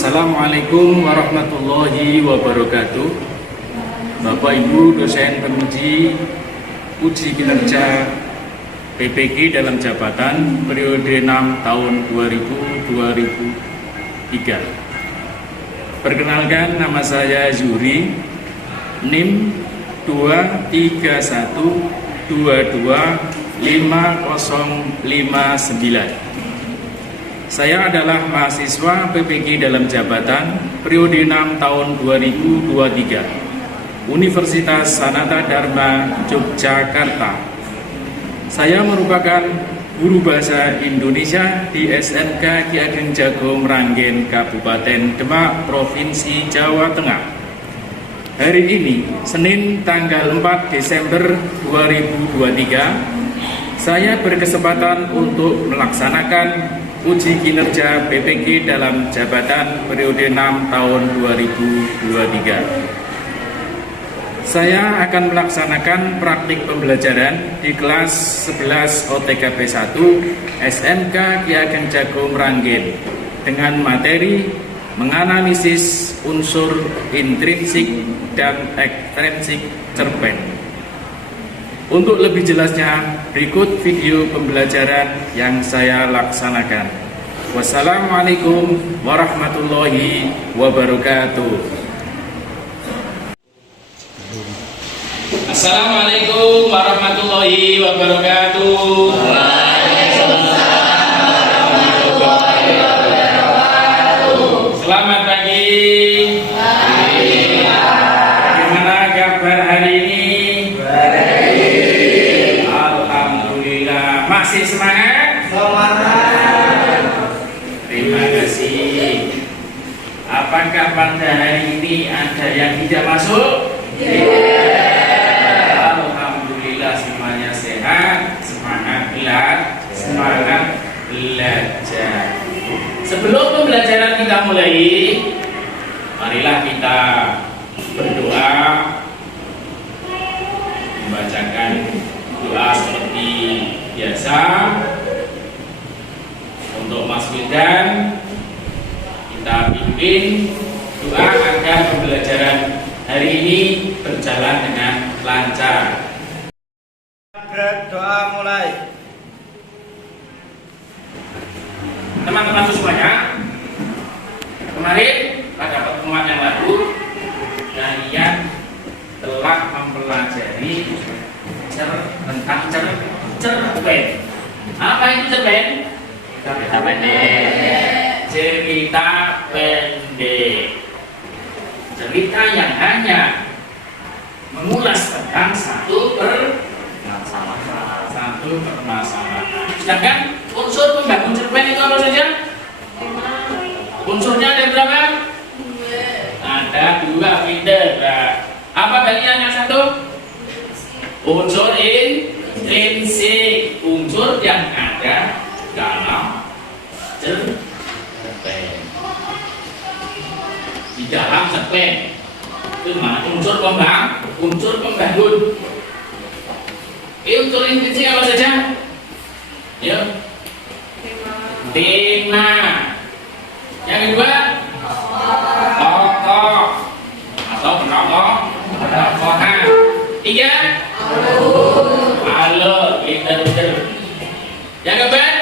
Assalamualaikum warahmatullahi wabarakatuh. Bapak Ibu dosen penguji uji kinerja PPG dalam jabatan periode 6 tahun 2000-2003. Perkenalkan, nama saya Zuri, NIM 231225059. Saya adalah mahasiswa PPG dalam jabatan periode 6 tahun 2023 Universitas Sanata Dharma Yogyakarta. Saya merupakan guru bahasa Indonesia di SMK Ki Ageng Jago Meranggen, Kabupaten Demak, Provinsi Jawa Tengah. Hari ini, Senin tanggal 4 Desember 2023, saya berkesempatan untuk melaksanakan uji kinerja PPG dalam jabatan periode 6 tahun 2023. Saya akan melaksanakan praktik pembelajaran di kelas 11 OTKP 1 SMK Ki Ageng Jago Meranggen dengan materi menganalisis unsur intrinsik dan ekstrinsik cerpen. Untuk lebih jelasnya, berikut video pembelajaran yang saya laksanakan. Wassalamualaikum warahmatullahi wabarakatuh. Assalamualaikum warahmatullahi wabarakatuh. Selamat pagi. Gimana kabar hari ini? Masih semangat? Semangat. Terima kasih. Apakah pada hari ini ada yang tidak masuk? Tidak. Alhamdulillah semuanya sehat. Semangat belajar. Semangat belajar. Sebelum pembelajaran kita mulai, marilah kita berdoa, membacakan doa seperti biasa. Untuk Mas Wildan, kita pimpin doa agar pembelajaran hari ini berjalan dengan lancar. Doa mulai. Teman-teman semuanya, kemarin pada pertemuan yang lalu kalian telah mempelajari tentang cerpen. Apa itu cerpen? Cerita pendek. Cerita pendek. Cerita yang hanya mengulas tentang satu permasalahan. Sedangkan unsur pembangun cerpen itu apa saja? Unsurnya ada berapa? Ada 2, pinter. Apa bagian yang satu? Unsur intrinsik, unsur yang ada dalam cerpen. Di dalam cerpen itu mana unsur pembangun. Unsur intrinsik apa saja? Ya. Tema. Yang kedua, tokoh atau penokohan. 3, halo, pinter. Yang keempat,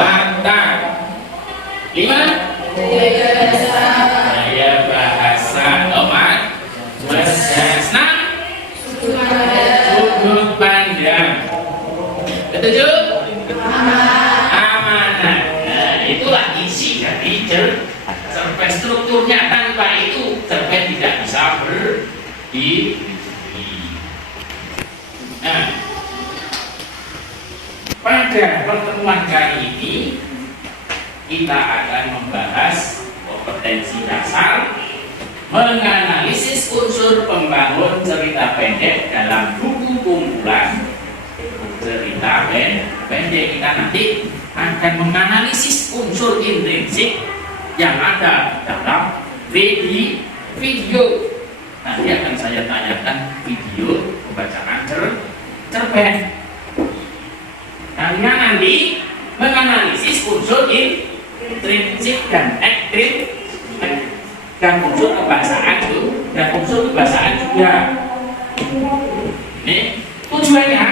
latar. 5, gaya bahasa. 6, sudut pandang. 7, amanah. Nah, itulah isi dari cerpen. Strukturnya, tanpa itu cerpen tidak bisa berdiri. Nah, pada pertemuan kali ini kita akan membahas kompetensi dasar menganalisis unsur pembangun cerita pendek dalam buku kumpulan cerita pendek. Kita nanti akan menganalisis unsur intrinsik yang ada dalam video. Nanti akan saya tanyakan video pembacaan cerpen. Kalian nanti menganalisis unsur intrinsik dan ekstrim, dan unsur kebahasaan juga. Ini tujuannya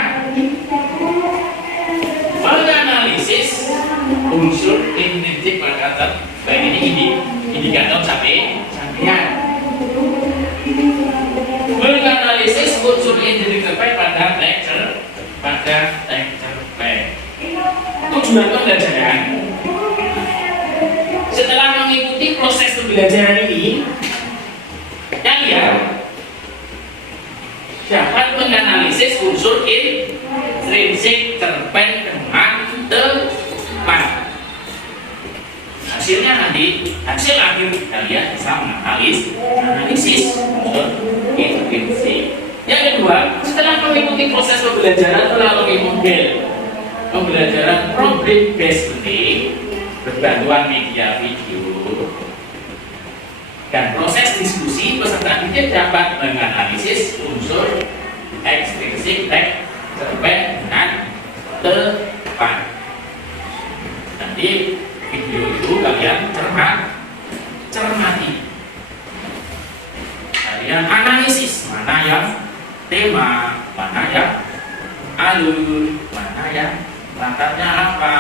menganalisis unsur intrinsik pada baik ini indikator sampean. Menganalisis unsur intrinsik pada lecture P. Tujuan pembelajaran. Setelah mengikuti proses pembelajaran ini, kalian dapat menganalisis unsur intrinsik cerpen dengan tepat. Hasilnya nanti, hasil akhir kalian bisa menganalisis unsur intrinsik. Yang kedua, setelah mengikuti proses pembelajaran melalui model pembelajaran problem based learning berbantuan media video dan proses diskusi, peserta didik dapat menganalisis unsur ekstrinsik cerpen dengan tepat. Nanti video itu kalian cermati, kalian analisis mana yang tema, mana yang alur, mana yang latarnya apa,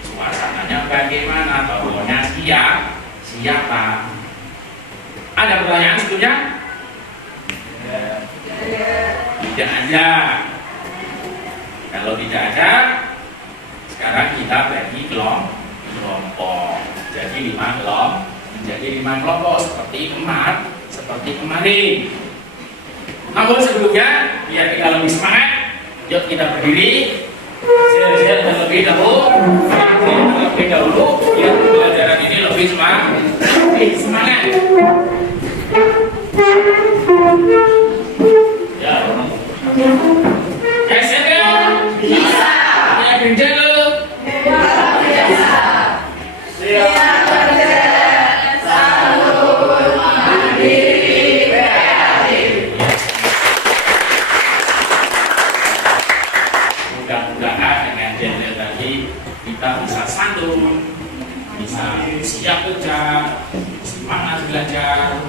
suasananya bagaimana, tokohnya siapa. Ada pertanyaan sebelumnya? Tidak ada. Kalau tidak ada, sekarang kita bagi kelompok. Jadi 5 kelompok seperti kemarin. Namun sebelumnya, biar kita lebih semangat, yuk kita berdiri. Saya terlebih dahulu, biar pembelajaran ini lebih semangat. Ya, SMK bisa. Ya, Genjel. Siap kerja, selalu mandiri, kreatif. Mudah-mudahan dengan Genjel tadi kita bisa santun, bisa siap kerja, semangat belajar,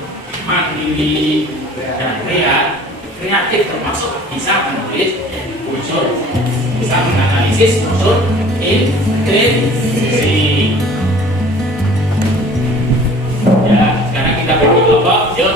mandiri, dan kreatif, termasuk bisa menulis unsur, bisa menganalisis unsur intrinsik. Ya, sekarang kita bagi kelompok. Yuk.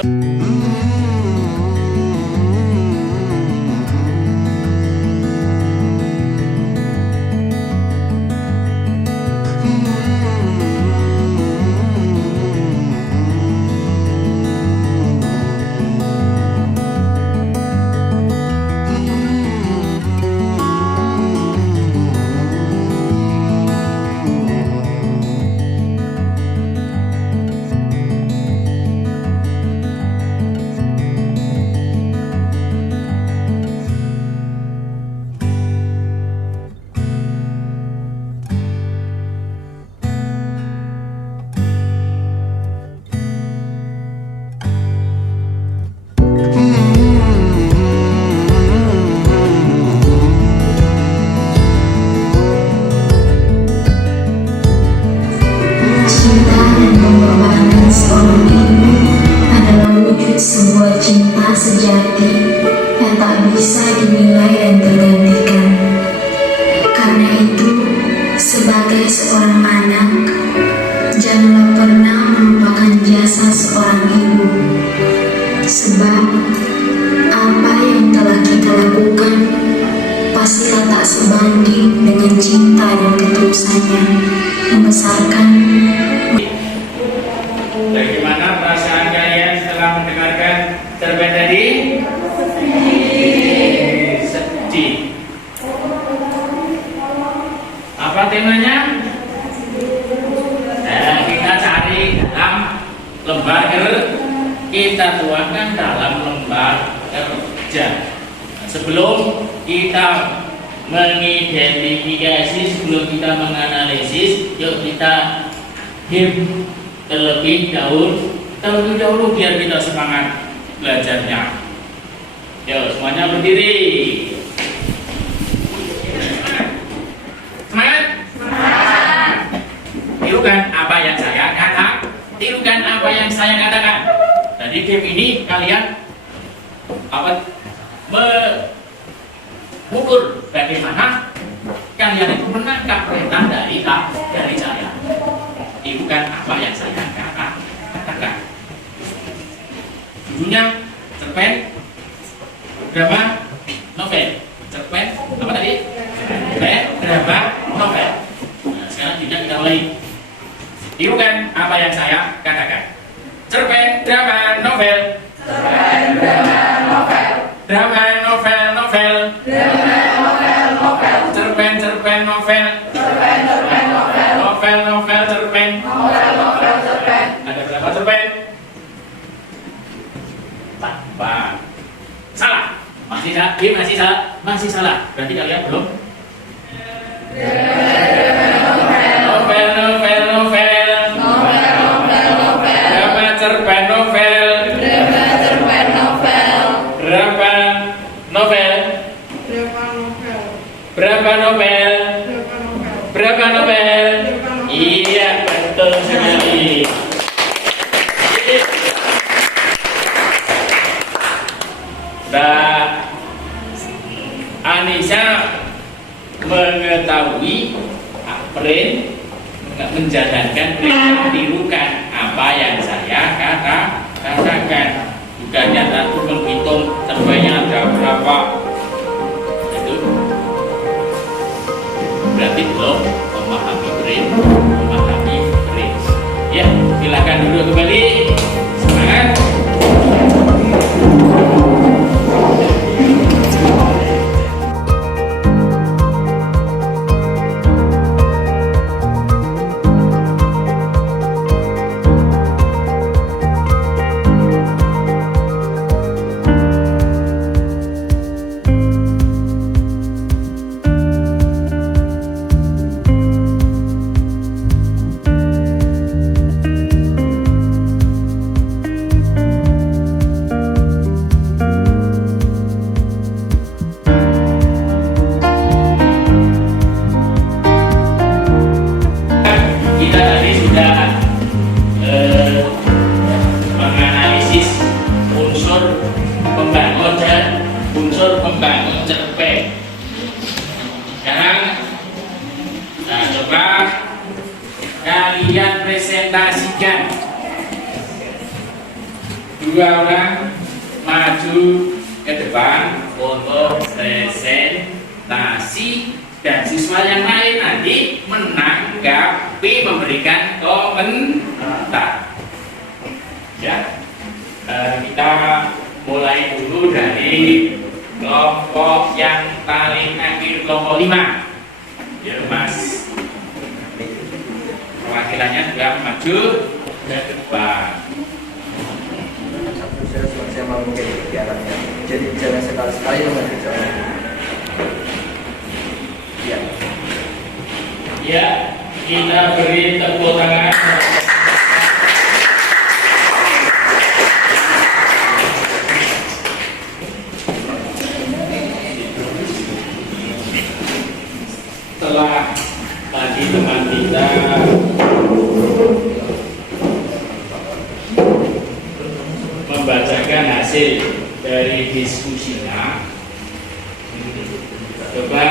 Sebuah cinta sejati yang tak bisa dinilai dan tergantikan. Karena itu, sebagai seorang anak, janganlah pernah melupakan jasa seorang ibu. Sebab apa yang telah kita lakukan pastilah tak sebanding dengan cinta dan ketulusannya membesarkan. Bagaimana perasaan kalian setelah mendengarkan cerpen tadi? Sedih. Apa temanya? Kita cari dalam lembar kita tuangkan dalam lembar kerja. Sebelum kita mengidentifikasi, sebelum kita menganalisis, yuk kita terlebih dahulu biar kita semangat belajarnya. Yuk semuanya berdiri. Semangat. tirukan apa yang saya katakan. Jadi game ini kalian mengukur bagaimana kalian itu menangkap perintah dari saya. Tirukan apa yang saya katakan. Judulnya cerpen, drama, novel. Cerpen apa tadi? Drama, novel. Nah, sekarang kita mulai. Tirukan apa yang saya katakan. Cerpen, drama, novel. Drama, novel. Cerpen, novel. Novel, cerpen. Ada berapa cerpen? Tanpa. Salah. Masih salah. Berarti kalian belum. Novel. Drama, cerpen, novel. Berapa novel? Iya, betul sekali. Mbak Anissa mengetahui April menjalankan tirukan apa yang saya katakan. Bukannya satu menghitung cerpennya ada berapa. Itu berarti belum memahami brain. Ya, silakan duduk kembali. Semangat. Kita tadi sudah menganalisis unsur pembangun cerpen. Sekarang coba kalian presentasikan. Dua orang maju ke depan untuk presentasi. Dan siswa yang lain nanti menanggapi, memberikan komentar. Ya, kita mulai dulu dari kelompok yang paling akhir, kelompok 5. Ya, Mas. Perwakilannya juga maju ke depan. Saya semaksimal mungkin kegiatannya. Jadi jangan sekali-sekali mengerjakan. Ya, kita beri tepuk tangan. Setelah tadi teman kita membacakan hasil dari diskusinya, coba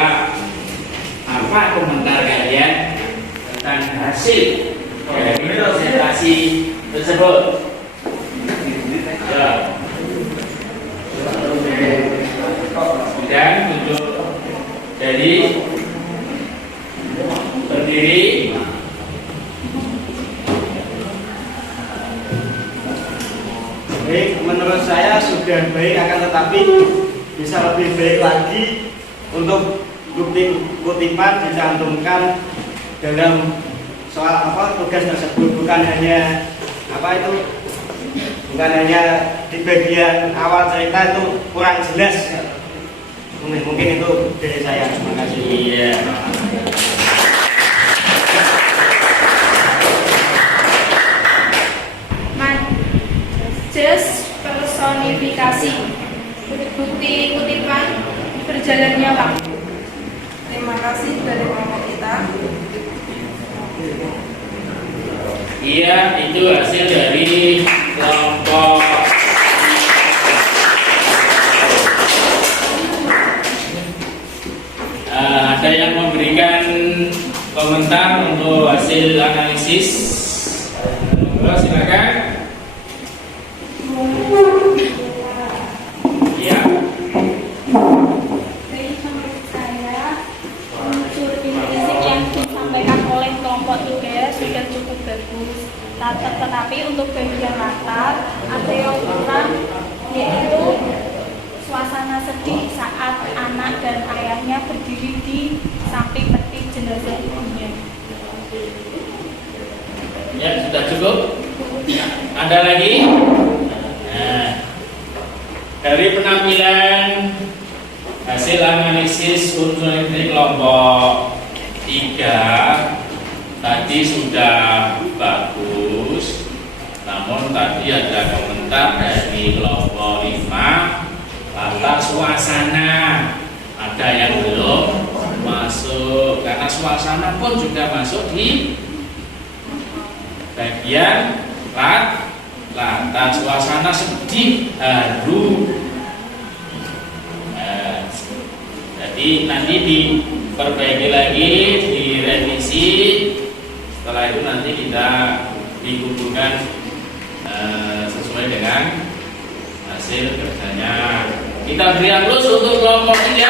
apa komentar kalian tentang hasil dari presentasi tersebut? Ya. Dan untuk dari berdiri. Baik, menurut saya sudah baik, akan tetapi bisa lebih baik lagi untuk kutipan dicantumkan dalam soal tugas tersebut, bukan hanya di bagian awal cerita itu kurang jelas. Mungkin itu dari saya. Terima kasih. Iya. Just personifikasi bukti kutipan berjalannya waktu. Terima kasih dari kelompok kita. Iya, itu hasil dari kelompok. Ada yang memberikan komentar untuk hasil analisis? Silakan. Ya. Jadi menurut saya unsur intrinsik yang disampaikan oleh kelompok 3 sudah cukup bagus. Tetapi untuk bagian latar ada yang kurang, yaitu suasana sedih saat anak dan ayahnya berdiri di samping peti jenazah ibunya. Ya, sudah cukup. Ada lagi? Nah, dari penampilan hasil analisis unsur intrinsik kelompok 3 tadi sudah bagus, namun tadi ada komentar dari kelompok 5 latar suasana, ada yang belum masuk karena suasana pun juga masuk di bagian latar suasana sedih haru. Jadi nanti diperbaiki lagi, direvisi. Setelah itu nanti kita dihubungkan sesuai dengan hasil kerjanya. Kita beri aplaus untuk kelompok 3.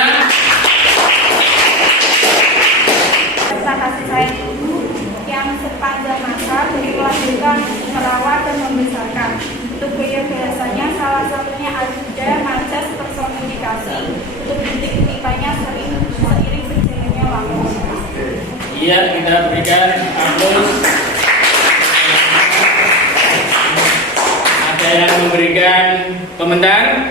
Rasa kasih sayang ibu yang sepanjang masa melahirkan, merawat dan membesarkan. Untuk biasanya salah satunya ada majas personifikasi. Untuk titik-titiknya seiring berjalannya waktu. Iya, kita berikan aplaus. Ada yang memberikan komentar?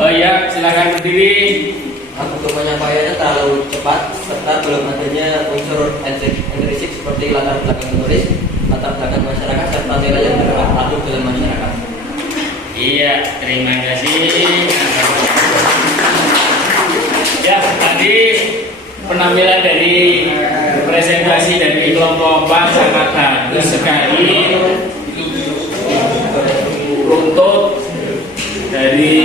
Oh iya, silakan berdiri. Untuk penyampaiannya terlalu cepat serta belum adanya unsur intrinsik seperti latar belakang penulis, latar belakang masyarakat serta nilai yang terpadu dalam masyarakat. Iya, terima kasih. Ya, tadi penampilan dari presentasi dari kelompok 4 sangat bagus sekali. Runtut dari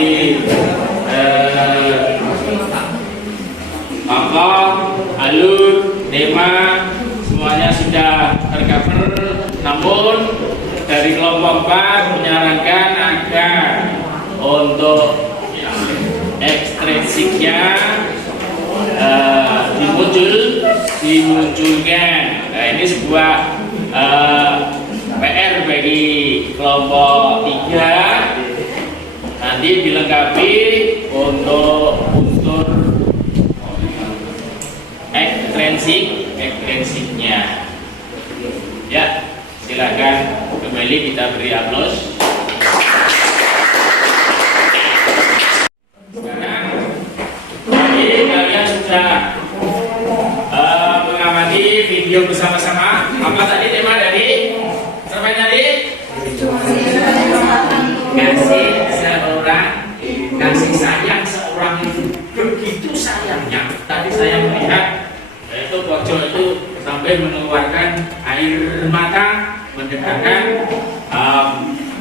alur, tema semuanya sudah tercover. Namun dari kelompok 4 menyarankan agar untuk ekstrinsiknya dimunculkan. Nah, ini sebuah PR bagi kelompok 3. Nanti dilengkapi untuk unsur ekstrinsiknya. Ya, silakan kembali kita beri aplaus. Sekarang ini kalian sudah mengamati video bersama-sama. Apa tadi tema dari sampai tadi? Kasih sayang seorang itu begitu sayangnya. Tadi saya melihat itu Bojo itu sampai mengeluarkan air mata mendekatkan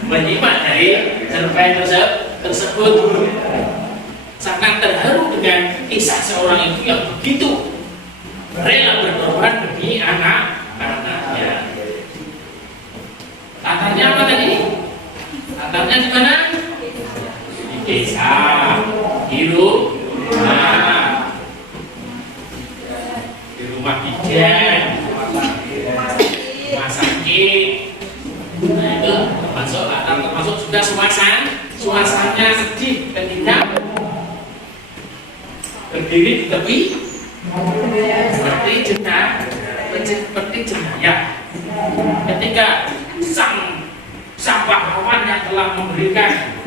menyimak dari cerpen tersebut. Sangat terharu dengan kisah seorang itu yang begitu rela berkorban demi anak-anaknya. Latarnya apa tadi? Latarnya di mana? Di desa, hidup, di rumah bidan, rumah sakit. Nah, itu termasuk latar, termasuk juga suasananya sedih ketika berdiri di tepi seperti jenayah. Ketika sang pahlawan yang telah memberikan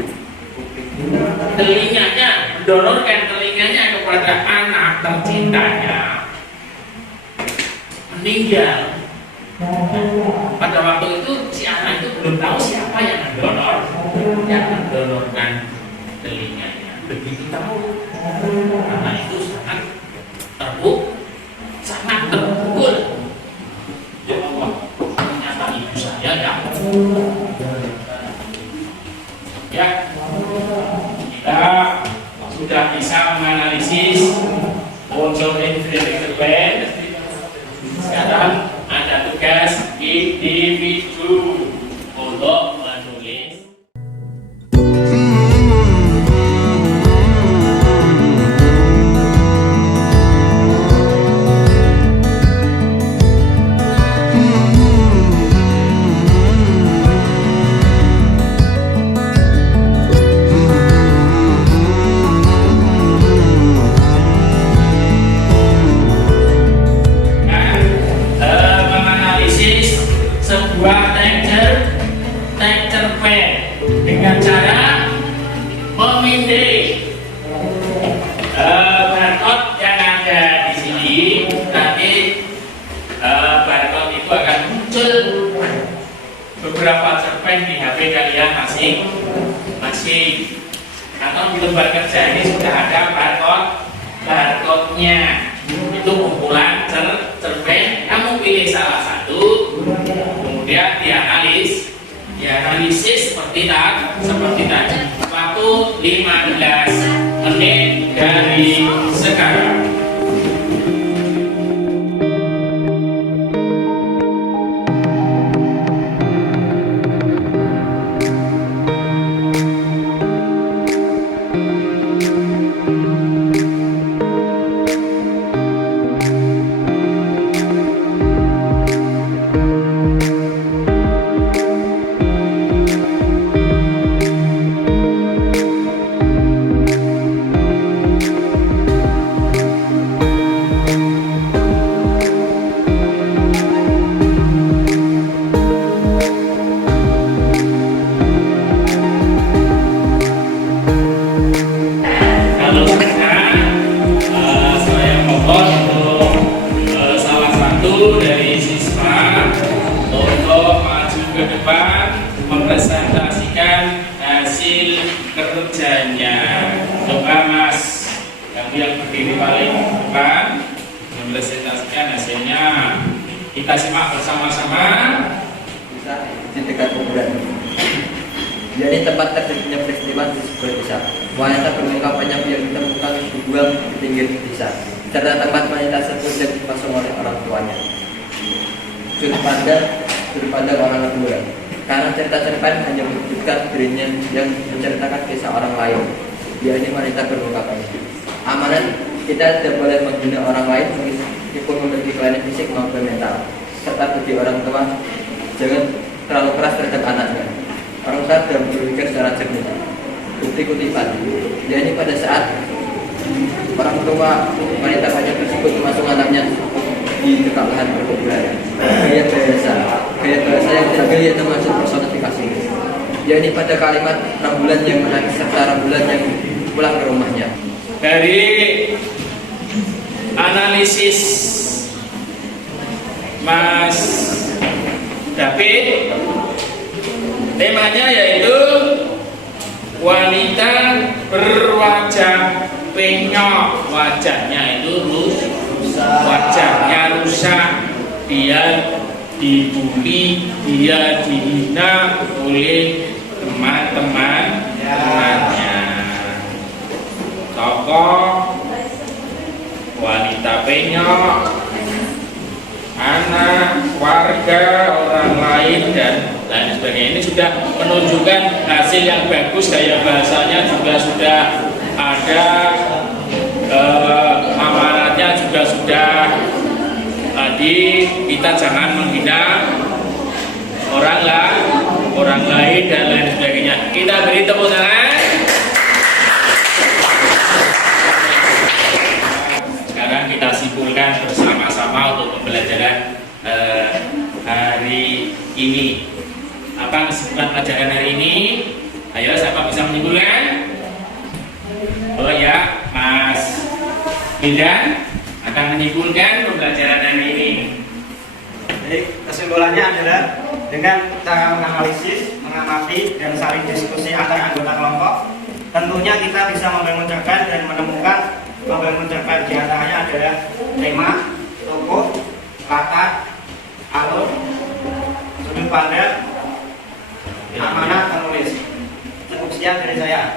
telinganya, mendonorkan telinganya kepada anak tercintanya meninggal. Pada waktu itu si anak itu belum tahu siapa yang mendonorkan telinganya. Begitu tahu, anak itu sangat terpukul. Ya Allah, ternyata ibu saya Ya, kita sudah bisa menganalisis unsur intrinsic terbaik. Sekarang ada tugas individu untuk menulis. Menganalisis sebuah texture pen dengan cara memindai barcode yang ada di sini. Nanti barcode itu akan muncul beberapa cerpen di HP kalian masing-masing, atau di lembar kerja ini sudah ada barcode-nya. Itu kumpulan cerpen, kamu pilih salah satu, kemudian dianalisis seperti tadi. Waktu 15 menit dari sekarang. Kalau saya mohon untuk salah satu dari siswa untuk maju ke depan mempresentasikan hasil kerjanya. Coba Mas, yang berdiri paling depan mempresentasikan hasilnya. Kita simak bersama-sama. Bisa di dekat kuburan. Jadi tempat terjadinya peristiwa di sebuah desa. Wanita bermuka panjang yang ditemukan dibuang di pinggir desa. Serta tempat wanita tersebut yang dipasung oleh orang tuanya. Sudut pandang orang kedua. Karena cerita cerpen hanya menyebutkan dirinya yang menceritakan kisah orang lain. Dia ini wanita bermuka panjang. Amanat kita tidak boleh menghina orang lain meskipun memiliki kelainan fisik maupun mental. Serta bagi orang tua jangan terlalu keras terhadap anaknya. Orang tua sudah berpikir secara jernih. Bukti kutipan. Jadi pada saat orang tua wanita panjang tersebut masuk anaknya di dekat lahan perkuburan. Gaya bahasa yang tidak gaya termasuk personifikasi. Jadi pada kalimat rembulan yang menangis serta rembulan yang pulang ke rumahnya. Dari analisis Mas David, temanya yaitu wanita berwajah penyok. Wajahnya itu wajahnya rusak. Dia dibully, dia dihina oleh teman-temannya. Tokoh wanita penyok, anak, warga, orang lain, dan lain sebagainya. Ini sudah menunjukkan hasil yang bagus. Gaya bahasanya juga sudah ada, amanatnya juga sudah. Tadi kita jangan menghina orang lain dan lain sebagainya. Kita beri tepuk tangan. Sekarang kita simpulkan bersama-sama untuk pembelajaran hari ini. Apa kesimpulan pelajaran hari ini? Ayo, siapa bisa menyimpulkan? Oh ya, Mas Bildan akan menyimpulkan pembelajaran hari ini. Jadi kesimpulannya adalah dengan cara menganalisis, mengamati, dan saling diskusi antar anggota kelompok, tentunya kita bisa membangun cerpen dan menemukan membangun cerpen. Di antaranya adalah tema, tokoh, latar, alur, sudut pandang,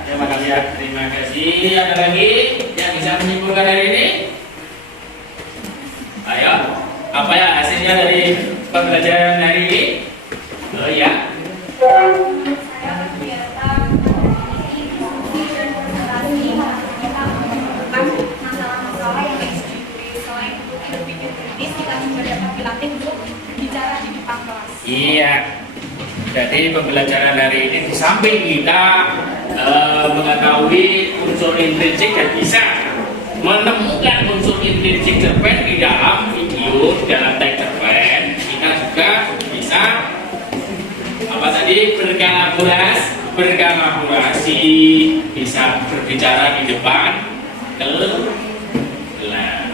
Terima kasih ya. Terima kasih. Ada lagi yang bisa menyimpulkan hari ini? Ayo, apa ya hasilnya dari pembelajaran hari ini? Oh ya. Saya kegiatan ini diskusi dan presentasi kita menemukan masalah-masalah yang existing. Selain untuk berpikir kritis, kita juga dapat dilatih untuk bicara di depan kelas. Iya. Jadi pembelajaran hari ini di samping kita mengetahui unsur intrinsik dan bisa menemukan unsur intrinsik cerpen di dalam video, di dalam teks cerpen, kita juga bisa apa tadi berkolaborasi, bisa berbicara di depan kelas. Nah,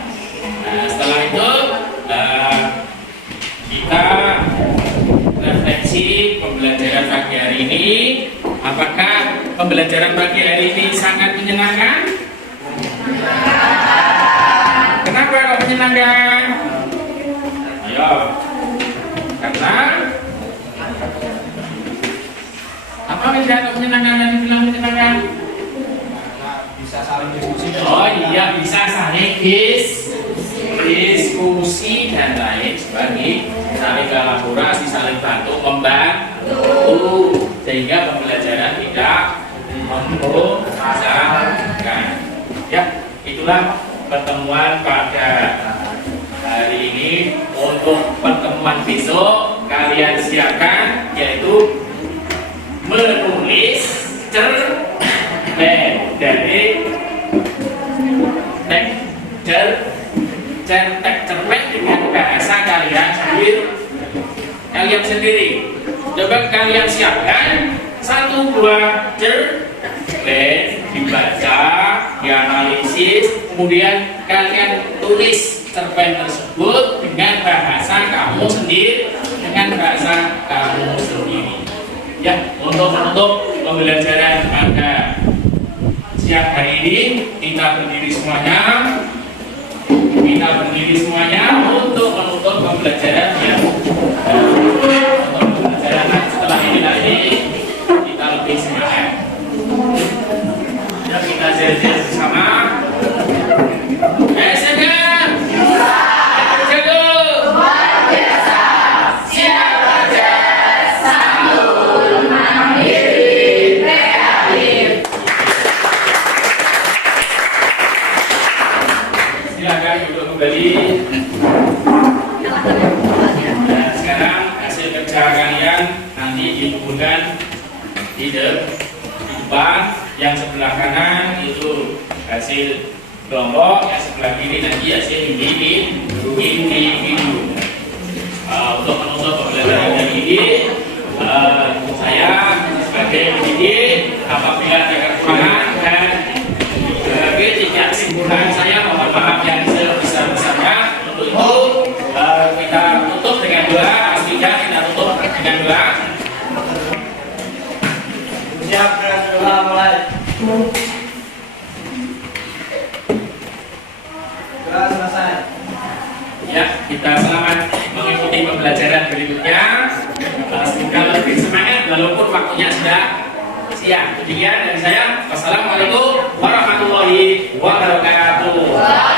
setelah itu kita refleksi pembelajaran pagi hari ini. Apakah pembelajaran pagi hari ini sangat menyenangkan? Kenapa kok menyenangkan? Ayo. Karena apa yang menyenangkan dan bilang menyenangkan? Bisa saling diskusi. Oh iya, bisa saling diskusi dan lain sebagainya, saling kolaborasi, saling bantu membantu, sehingga pembelajaran tidak membosankan. Ya, itulah pertemuan pada hari ini. Untuk pertemuan besok kalian siapkan, yaitu menulis cerpen dari teks cerpen dengan bahasa kalian sendiri. Coba kalian siapkan 1-2 cerpen, dibaca, dianalisis, kemudian kalian tulis cerpen tersebut dengan bahasa kamu sendiri, Ya, untuk menutup pembelajaran pada siang hari ini, kita berdiri semuanya untuk menutup pembelajaran yang setelah ini nanti kita lebih semangat. Ya, kita jalan bersama. Sedang jago luar biasa, siap kerja, sambut mandiri, kreatif. Silakan duduk kembali. Nah, sekarang hasil kerja kalian nanti dikumpulkan di depan. Yang sebelah kanan itu hasil kelompok, yang sebelah kiri nanti hasil individu. Untuk menutup pembelajaran hari ini, saya sebagai pendidik, apabila ada kekurangan dan tidak kesimpulan, saya mohon maaf yang sebesar-besarnya. Untuk itu kita tutup dengan doa. Pastinya kita tutup dengan doa. Siap, doa mulai. Doa selesai. Ya, kita selamat mengikuti pembelajaran berikutnya. Semoga lebih semangat walaupun waktunya sudah siang. Demikian dari saya. Wassalamualaikum warahmatullahi wabarakatuh.